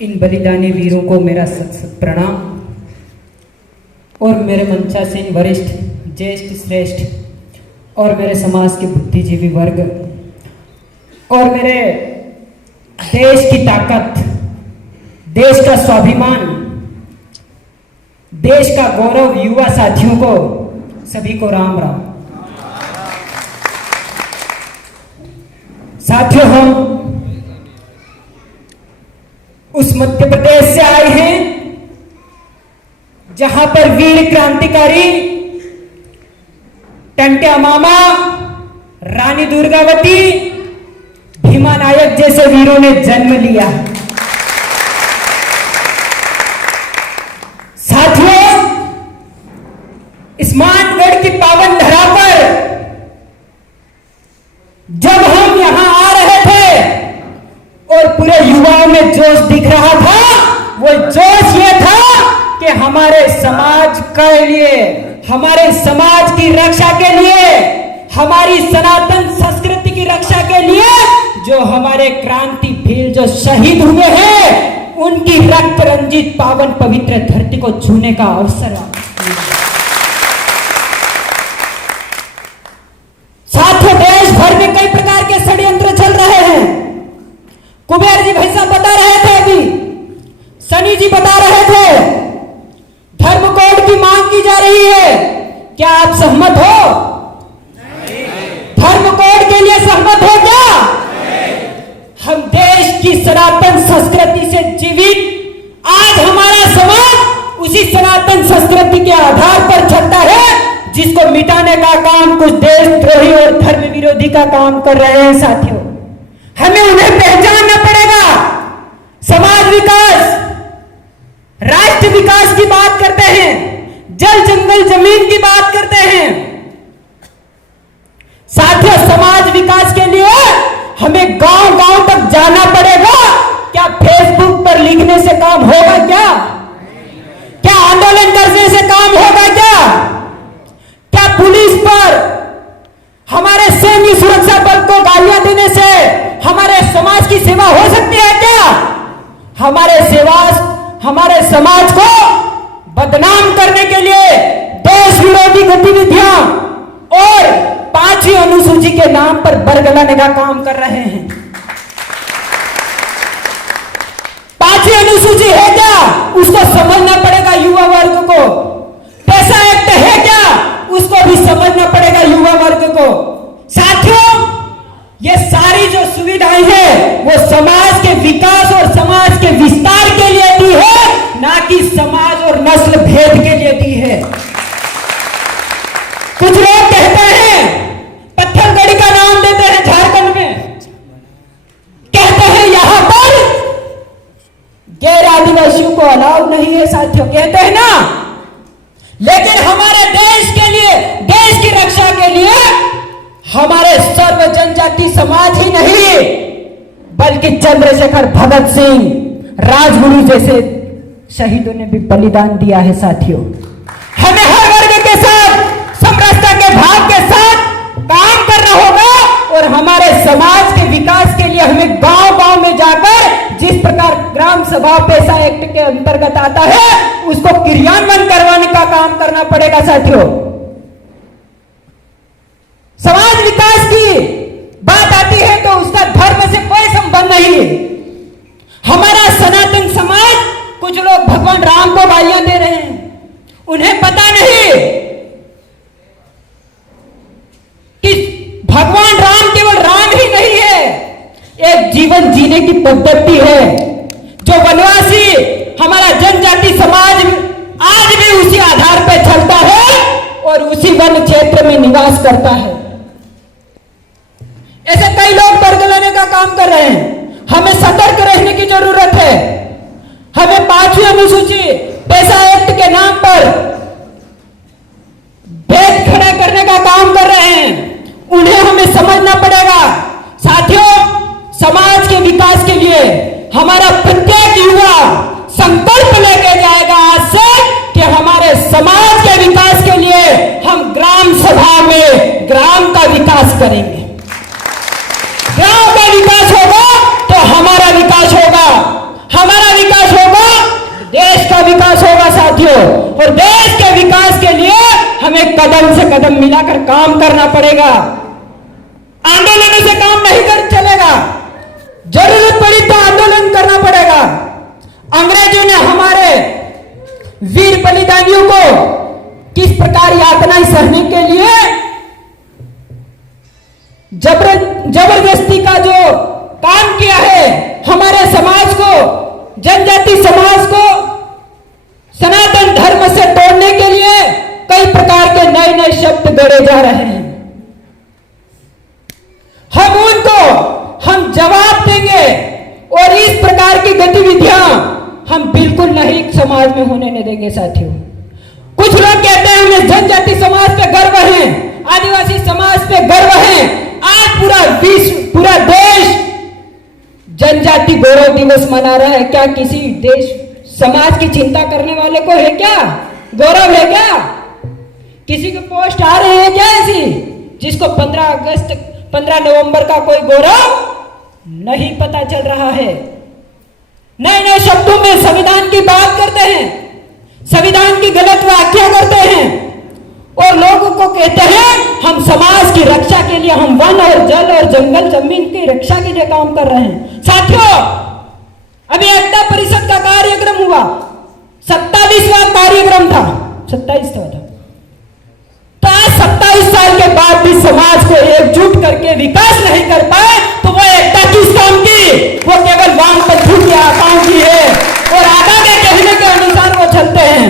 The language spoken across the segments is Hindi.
इन बलिदानी वीरों को मेरा सत सत प्रणाम और मेरे मंचासीन वरिष्ठ ज्येष्ठ श्रेष्ठ और मेरे समाज के बुद्धिजीवी वर्ग और मेरे देश की ताकत, देश का स्वाभिमान, देश का गौरव युवा साथियों को सभी को राम राम। साथियों, हम उस मध्य प्रदेश से आए हैं जहां पर वीर क्रांतिकारी टंट्या मामा, रानी दुर्गावती, भीमा नायक जैसे वीरों ने जन्म लिया। साथियों, इस मानगढ़ की पावन धरा पर जब हम यहां आ रहे थे और पूरे युवाओं में जोश दिख रहा था, वो जोश ये था कि हमारे समाज के लिए, हमारे समाज की रक्षा के लिए, हमारी सनातन संस्कृति की रक्षा के लिए जो हमारे क्रांतिवीर जो शहीद हुए हैं, उनकी रक्त रंजित पावन पवित्र धरती को छूने का अवसर। साथियों, देश भर में कई प्रकार के षड्यंत्र चल रहे हैं। कुबेर जी भाई साहब बता रहे थे, अभी सनी जी बता रहे थे, धर्म कोड की मांग की जा रही है। क्या आप सहमत हो? धर्म कोड के लिए सहमत हो क्या? हम देश की सनातन संस्कृति से जीवित, आज हमारा समाज उसी सनातन संस्कृति के आधार पर चलता है, जिसको मिटाने का काम कुछ देशद्रोही और धर्म विरोधी का काम कर रहे हैं। साथियों, हमें उन्हें पहचानना पड़ेगा। समाज विकास, राष्ट्र विकास की बात करते हैं, जल जंगल जमीन की बात करते हैं। साथियों, समाज विकास के लिए हमें गांव गांव तक जाना पड़ेगा। क्या फेसबुक पर लिखने से काम होगा? क्या आंदोलन करने से काम होगा? क्या पुलिस पर, हमारे सैन्य सुरक्षा बल को गालियां देने से हमारे समाज की सेवा हो सकती है? क्या हमारे समाज को बदनाम करने के लिए देश विरोधी गतिविधियां और 5वीं अनुसूची के नाम पर बरगलाने का काम कर रहे हैं। 5वीं अनुसूची है क्या? उसको समझना पड़ेगा युवा वर्ग को। पैसा एक्ट है क्या? उसको भी समझना पड़ेगा युवा वर्ग को। साथियों, ये सारी जो सुविधाएं हैं वो समाज के विकास और समाज के विस्तार के लिए दी है, ना कि समाज और नस्ल भेद के लिए दी है। कुछ लोग कहते हैं, पत्थरगढ़ी का नाम देते हैं झारखंड में, कहते हैं यहां पर गैर आदिवासियों को अलाउ नहीं है। साथियों, कहते हैं ना, लेकिन हमारे देश के लिए, देश की रक्षा के लिए हमारे सर्व जनजाति समाज ही नहीं, बल्कि चंद्रशेखर, भगत सिंह, राजगुरु जैसे शहीदों ने भी बलिदान दिया है। साथियों, हमें हर वर्ग के साथ, समरसता के भाव के साथ काम करना होगा और हमारे समाज के विकास के लिए हमें गांव गांव में जाकर, जिस प्रकार ग्राम सभा पैसा एक्ट के अंतर्गत आता है, उसको क्रियान्वयन करवाने का काम करना पड़ेगा। साथियों, समाज विकास की बात आती है तो उसका धर्म से कोई संबंध नहीं है। हमारा सनातन समाज, कुछ लोग भगवान राम को गालियां दे रहे हैं, उन्हें पता नहीं कि भगवान राम केवल राम ही नहीं है, एक जीवन जीने की पद्धति है। जो वनवासी हमारा जनजाति समाज आज भी उसी आधार पर चलता है और उसी वन क्षेत्र में निवास करता है। ऐसे कई लोग बरगलाने का काम कर रहे हैं। हमें सतर्क रहने की जरूरत है। हमें 5वीं अनुसूची पैसा एक्ट के नाम पर भेद खड़ा करने का काम कर रहे हैं, उन्हें हमें समझना पड़ेगा। साथियों, समाज के विकास के लिए हमारा प्रत्येक युवा संकल्प लेके जाएगा आज से कि हमारे समाज के विकास के लिए हम ग्राम सभा में ग्राम का विकास करेंगे। ग्राम का विकास होगा तो हमारा विकास होगा। हमारा विकास साथियों। और देश के विकास के लिए हमें कदम से कदम मिलाकर काम करना पड़ेगा। आंदोलनों से काम नहीं कर चलेगा, जरूरत पड़ी तो आंदोलन करना पड़ेगा। अंग्रेजों ने हमारे वीर बलिदानियों को किस प्रकार यातनाएं सहने के लिए जबरदस्ती का जो काम किया है, हमारे समाज को, जनजाति समाज को सनातन धर्म से तोड़ने के लिए कई प्रकार के नए नए शब्द गढ़े जा रहे हैं। हम जवाब देंगे और इस प्रकार की गतिविधियां हम बिल्कुल नहीं समाज में होने नहीं देंगे साथियों। कुछ लोग कहते हैं हमें जनजाति समाज पे गर्व है, आदिवासी समाज पे गर्व है। आज पूरा विश्व, पूरा देश जनजाति गौरव दिवस मना रहा है। क्या किसी देश समाज की चिंता करने वाले को है क्या गौरव? है क्या किसी के पोस्ट आ रहे हैं क्या ऐसी जिसको 15 नवंबर का कोई गौरव नहीं पता चल रहा है? नए नए शब्दों में संविधान की बात करते हैं, संविधान की गलत व्याख्या करते हैं और लोगों को कहते हैं हम समाज की रक्षा के लिए, हम वन और जल और जंगल जमीन की रक्षा के लिए काम कर रहे हैं। साथियों, अभी एकता परिषद का कार्यक्रम हुआ, 27वां कार्यक्रम था, 27वां था। तो आज 27 साल के बाद भी समाज को एकजुट करके विकास नहीं कर पाए तो वो एकता किस काम की? वो केवल वामपंथियों की आकाओं की है और आगा के कहने के अनुसार वो चलते हैं।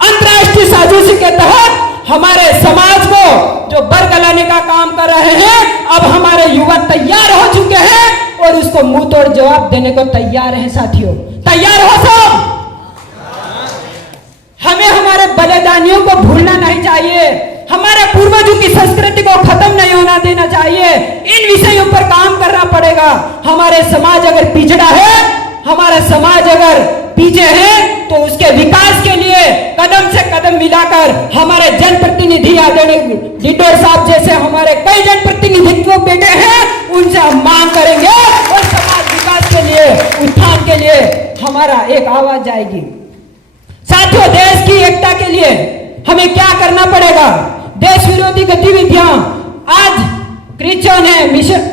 अंतरराष्ट्रीय साजिश के तहत हमारे समाज को जो बरगलाने का काम कर रहे हैं, अब हमारे युवा तैयार हो चुके हैं और उसको मुंह तोड़ जवाब देने को तैयार हैं साथियों। तैयार हो सब? हमें हमारे बलिदानियों को भूलना नहीं चाहिए, हमारे पूर्वजों की संस्कृति को खत्म नहीं होना देना चाहिए। इन विषयों पर काम करना पड़ेगा। हमारे समाज अगर पिछड़ा है, हमारा समाज अगर पीछे है, तो उसके विकास के लिए कदम से कदम मिलाकर हमारे जनप्रतिनिधि आदरणीय डिडोर साहब जैसे हमारे कई जनप्रतिनिधित्व बेटे हैं, उनसे हम मांग करेंगे और समाज विकास के लिए, उत्थान के लिए हमारा एक आवाज जाएगी। साथियों, देश की एकता के लिए हमें क्या करना पड़ेगा? देश विरोधी गतिविधियां, आज क्रिश्चियन है,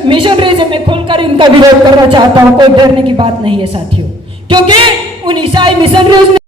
मिशनरीज में खुलकर इनका विरोध करना चाहता हूं, कोई डरने की बात नहीं है साथियों, क्योंकि उन ईसाई मिशनरीज